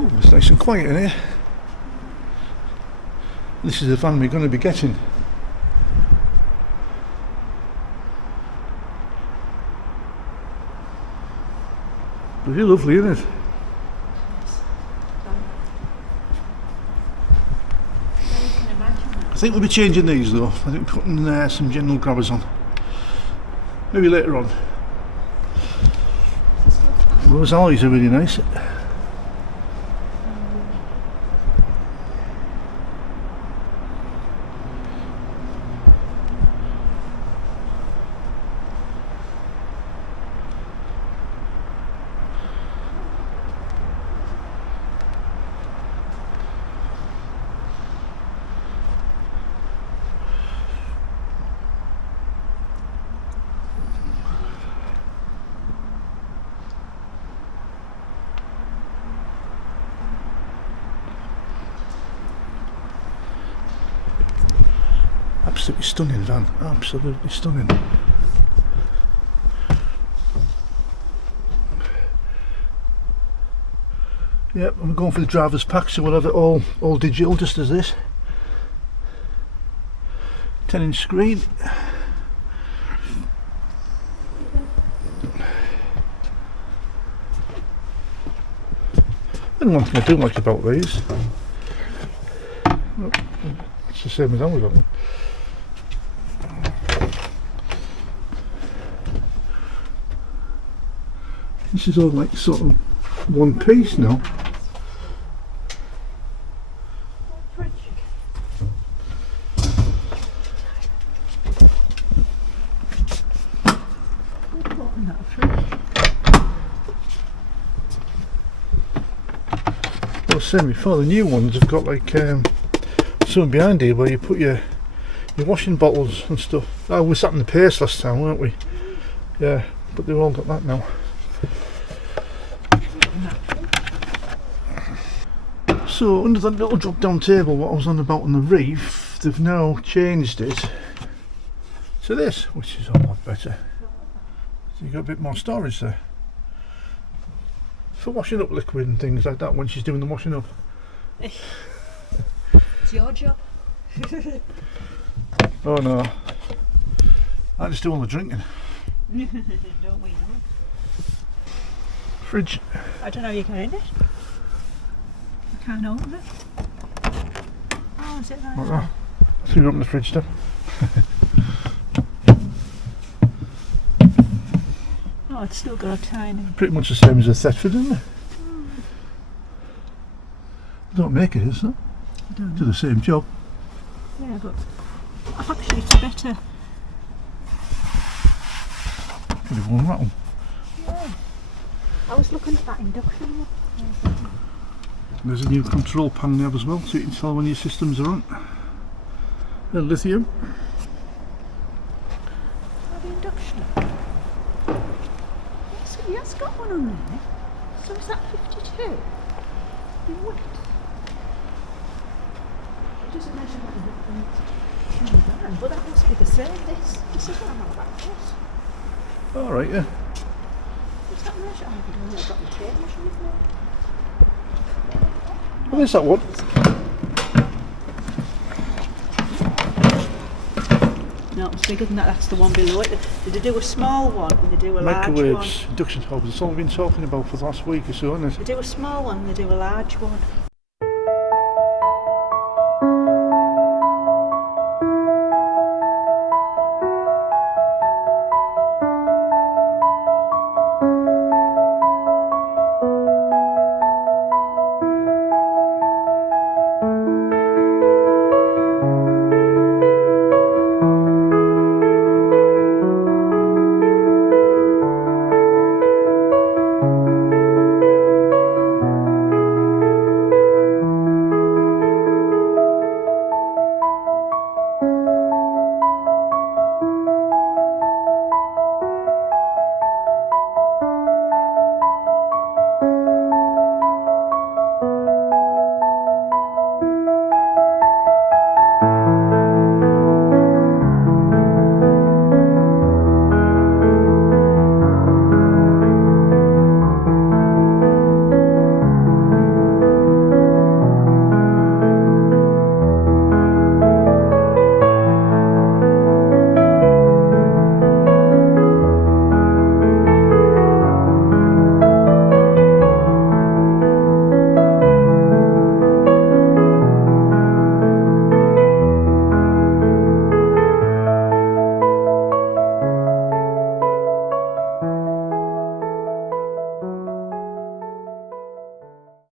Oh, it's nice and quiet in here. This is the van we're going to be getting. Pretty lovely, isn't it? I think we'll be changing these though. I think putting some general grabbers on. Maybe later on. Those alloys are really nice. Absolutely stunning van, absolutely stunning. Yep, I'm going for the driver's pack, so we'll have it all digital, just as this. 10-inch screen. And one thing I do like about these, oh, it's the same as that one. This is all like sort of one piece now. Well, same before, the new ones have got like something behind here where you put your washing bottles and stuff. Oh, we sat in the pace last time, weren't we? Yeah, but they've all got that now. So under that little drop down table what I was on about on the reef, they've now changed it to this, which is a lot better. So you've got a bit more storage there. For washing up liquid and things like that when she's doing the washing up. It's your job. Oh no. I just do all the drinking. Don't we? Fridge. I don't know how you get in it. I can't open it. Oh, is it like that? So you open the fridge then. Oh, it's still got a tiny. Pretty much the same as a Thetford, isn't it? They don't make it, is it? I don't know. Do the same job. Yeah, but actually it's better. Could have won that one. Yeah. I was looking at that induction one. There's a new control panel there as well, so you can tell when your systems are on. The lithium. Oh, the induction. He has got one on there. So is that 52? In weight? It doesn't measure that in the van, but that must be the same. This is what I'm on about this. Alright, yeah. What's that measure? I haven't got the tape measure with me. Well, there's that one. No, it's bigger than that. That's the one below it. They do a small one and they do a large one. Microwaves, induction hobs, it's all we've been talking about for the last week or so, isn't it? They do a small one and they do a large one.